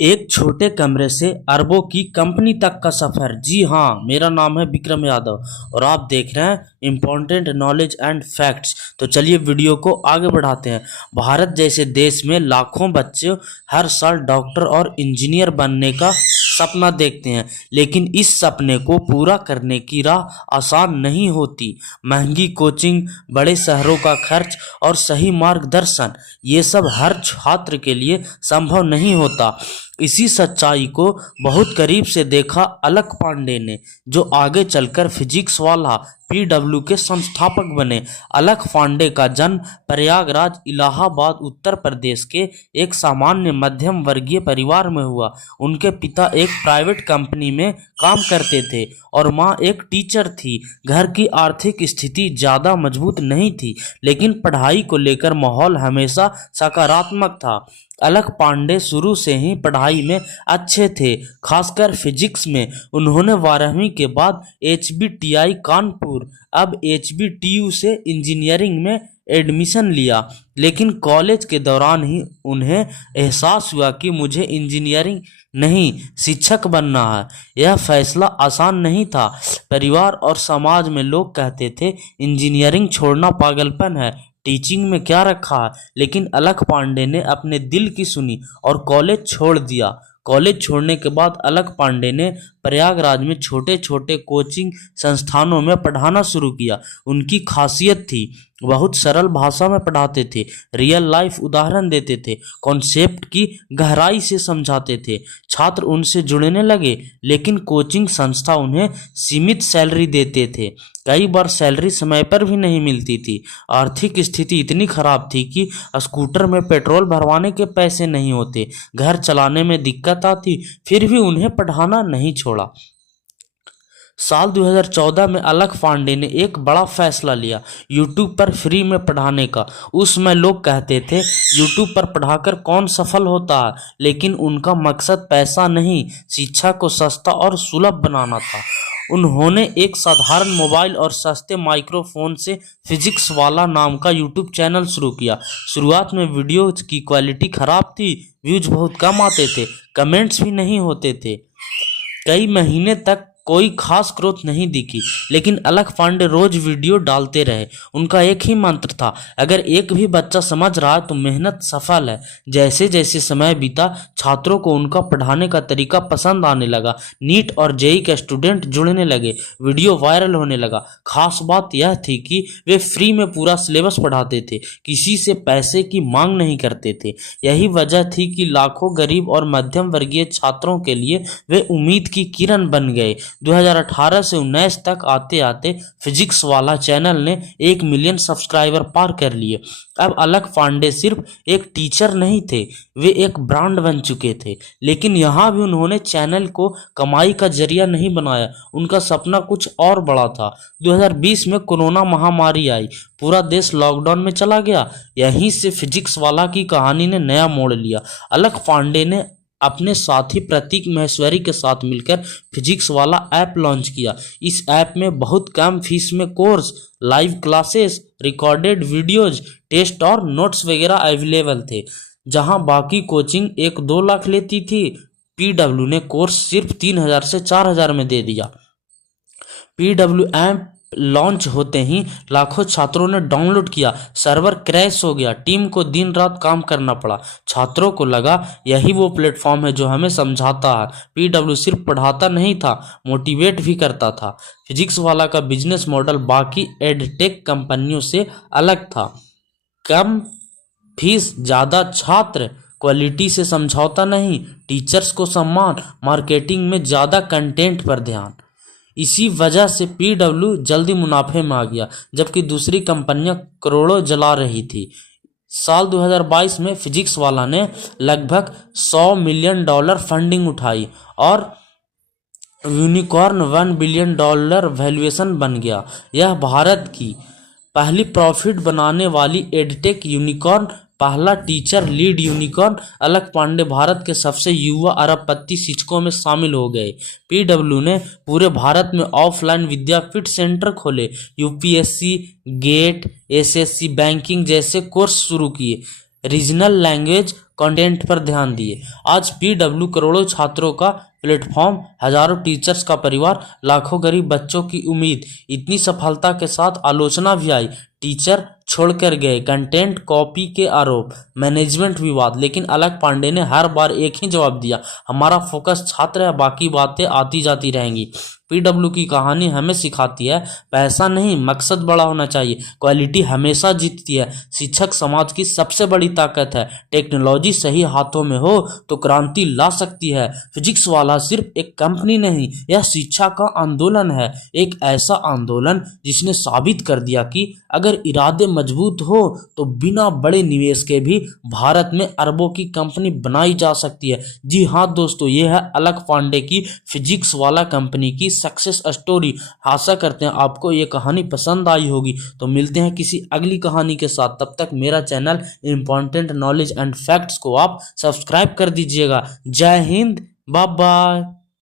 एक छोटे कमरे से अरबों की कंपनी तक का सफर। जी हाँ, मेरा नाम है विक्रम यादव और आप देख रहे हैं इम्पोर्टेंट नॉलेज एंड फैक्ट्स। तो चलिए वीडियो को आगे बढ़ाते हैं। भारत जैसे देश में लाखों बच्चे हर साल डॉक्टर और इंजीनियर बनने का सपना देखते हैं, लेकिन इस सपने को पूरा करने की राह आसान नहीं होती। महंगी कोचिंग, बड़े शहरों का खर्च और सही मार्गदर्शन, ये सब हर छात्र के लिए संभव नहीं होता। इसी सच्चाई को बहुत करीब से देखा अलख पांडे ने, जो आगे चलकर फिजिक्स वाला पीडब्ल्यू के संस्थापक बने। अलख पांडे का जन्म प्रयागराज, इलाहाबाद, उत्तर प्रदेश के एक सामान्य मध्यम वर्गीय परिवार में हुआ। उनके पिता एक प्राइवेट कंपनी में काम करते थे और मां एक टीचर थी। घर की आर्थिक स्थिति ज़्यादा मजबूत नहीं थी, लेकिन पढ़ाई को लेकर माहौल हमेशा सकारात्मक था। अलख पांडे शुरू से ही पढ़ाई में अच्छे थे, खासकर फिजिक्स में। उन्होंने 12वीं के बाद HBTI कानपुर, अब HBTU से इंजीनियरिंग में एडमिशन लिया, लेकिन कॉलेज के दौरान ही उन्हें एहसास हुआ कि मुझे इंजीनियरिंग नहीं, शिक्षक बनना है। यह फैसला आसान नहीं था। परिवार और समाज में लोग कहते थे इंजीनियरिंग छोड़ना पागलपन है, टीचिंग में क्या रखा है। लेकिन अलख पांडे ने अपने दिल की सुनी और कॉलेज छोड़ दिया। कॉलेज छोड़ने के बाद अलख पांडे ने प्रयागराज में छोटे छोटे कोचिंग संस्थानों में पढ़ाना शुरू किया। उनकी खासियत थी, बहुत सरल भाषा में पढ़ाते थे, रियल लाइफ उदाहरण देते थे, कॉन्सेप्ट की गहराई से समझाते थे। छात्र उनसे जुड़ने लगे, लेकिन कोचिंग संस्था उन्हें सीमित सैलरी देते थे। कई बार सैलरी समय पर भी नहीं मिलती थी। आर्थिक स्थिति इतनी खराब थी कि स्कूटर में पेट्रोल भरवाने के पैसे नहीं होते, घर चलाने में दिक्कत आती। फिर भी उन्हें पढ़ाना नहीं छोड़ा। साल 2014 में अलख पांडे ने एक बड़ा फैसला लिया, यूट्यूब पर फ्री में पढ़ाने का। उस समय लोग कहते थे यूट्यूब पर पढ़ाकर कौन सफल होता है, लेकिन उनका मकसद पैसा नहीं, शिक्षा को सस्ता और सुलभ बनाना था। उन्होंने एक साधारण मोबाइल और सस्ते माइक्रोफोन से फिजिक्स वाला नाम का यूट्यूब चैनल शुरू किया। शुरुआत में वीडियो की क्वालिटी खराब थी, व्यूज बहुत कम आते थे, कमेंट्स भी नहीं होते थे। कई महीने तक कोई खास ग्रोथ नहीं दिखी, लेकिन अलख पांडे रोज वीडियो डालते रहे। उनका एक ही मंत्र था, अगर एक भी बच्चा समझ रहा है तो मेहनत सफल है। जैसे जैसे समय बीता, छात्रों को उनका पढ़ाने का तरीका पसंद आने लगा। नीट और जेई के स्टूडेंट जुड़ने लगे, वीडियो वायरल होने लगा। खास बात यह थी कि वे फ्री में पूरा सिलेबस पढ़ाते थे, किसी से पैसे की मांग नहीं करते थे। यही वजह थी कि लाखों गरीब और मध्यम वर्गीय छात्रों के लिए वे उम्मीद की किरण बन गए। 2018 से 19 तक आते आते फिजिक्स वाला चैनल ने 1 मिलियन सब्सक्राइबर पार कर लिए। अब अलख पांडे सिर्फ एक टीचर नहीं थे, वे एक ब्रांड बन चुके थे। लेकिन यहाँ भी उन्होंने चैनल को कमाई का जरिया नहीं बनाया, उनका सपना कुछ और बड़ा था। 2020 में कोरोना महामारी आई, पूरा देश लॉकडाउन में चला गया। यहीं से फिजिक्स वाला की कहानी ने नया मोड़ लिया। अलख पांडे ने अपने साथी प्रतीक महेश्वरी के साथ मिलकर फिजिक्स वाला ऐप लॉन्च किया। इस ऐप में बहुत कम फीस में course, live classes, recorded videos, test और नोट्स वगैरह अवेलेबल थे। जहां बाकी कोचिंग 1-2 लाख लेती थी, पीडब्ल्यू ने कोर्स सिर्फ 3000 से 4000 में दे दिया। पीडब्ल्यू ऐप लॉन्च होते ही लाखों छात्रों ने डाउनलोड किया, सर्वर क्रैश हो गया, टीम को दिन रात काम करना पड़ा। छात्रों को लगा यही वो प्लेटफॉर्म है जो हमें समझाता है। पीडब्ल्यू सिर्फ पढ़ाता नहीं था, मोटिवेट भी करता था। फिजिक्स वाला का बिजनेस मॉडल बाकी एडटेक कंपनियों से अलग था। कम फीस, ज़्यादा छात्र, क्वालिटी से समझौता नहीं, टीचर्स को सम्मान, मार्केटिंग में ज़्यादा कंटेंट पर ध्यान। इसी वजह से पीडब्ल्यू जल्दी मुनाफे में आ गया, जबकि दूसरी कंपनियां करोड़ों जला रही थी। साल 2022 में फिजिक्स वाला ने लगभग $100 मिलियन फंडिंग उठाई और यूनिकॉर्न $1 बिलियन वैल्यूएशन बन गया। यह भारत की पहली प्रॉफिट बनाने वाली एडटेक यूनिकॉर्न, पहला टीचर लीड यूनिकॉर्न। अलख पांडे भारत के सबसे युवा अरबपति शिक्षकों में शामिल हो गए। पीडब्ल्यू ने पूरे भारत में ऑफलाइन विद्यापीठ सेंटर खोले, यूपीएससी, गेट, एसएससी, बैंकिंग जैसे कोर्स शुरू किए। रीजनल लैंग्वेज कंटेंट पर ध्यान दिए। आज पीडब्ल्यू करोड़ों छात्रों का प्लेटफॉर्म, हजारों टीचर्स का परिवार, लाखों गरीब बच्चों की उम्मीद। इतनी सफलता के साथ आलोचना भी आई। टीचर छोड़कर गए, कंटेंट कॉपी के आरोप, मैनेजमेंट विवाद, लेकिन अलक पांडे ने हर बार एक ही जवाब दिया, हमारा फोकस छात्र है, बाकी बातें आती जाती रहेंगी। पीडब्ल्यू की कहानी हमें सिखाती है, पैसा नहीं मकसद बड़ा होना चाहिए, क्वालिटी हमेशा जीतती है। शिक्षक समाज की सबसे बड़ी ताकत है। टेक्नोलॉजी सही हाथों में हो तो क्रांति ला सकती है। फिजिक्स वाला सिर्फ एक कंपनी नहीं, यह शिक्षा का आंदोलन है, एक ऐसा आंदोलन जिसने साबित कर दिया कि अगर इरादे मजबूत हो तो बिना बड़े निवेश के भी भारत में अरबों की कंपनी बनाई जा सकती है। जी हाँ दोस्तों, यह है अलक पांडे की फिजिक्स वाला कंपनी की सक्सेस स्टोरी। आशा करते हैं आपको ये कहानी पसंद आई होगी। तो मिलते हैं किसी अगली कहानी के साथ। तब तक मेरा channel important knowledge and facts को आप सब्सक्राइब कर दीजिएगा। जय हिंद, बाय बाय।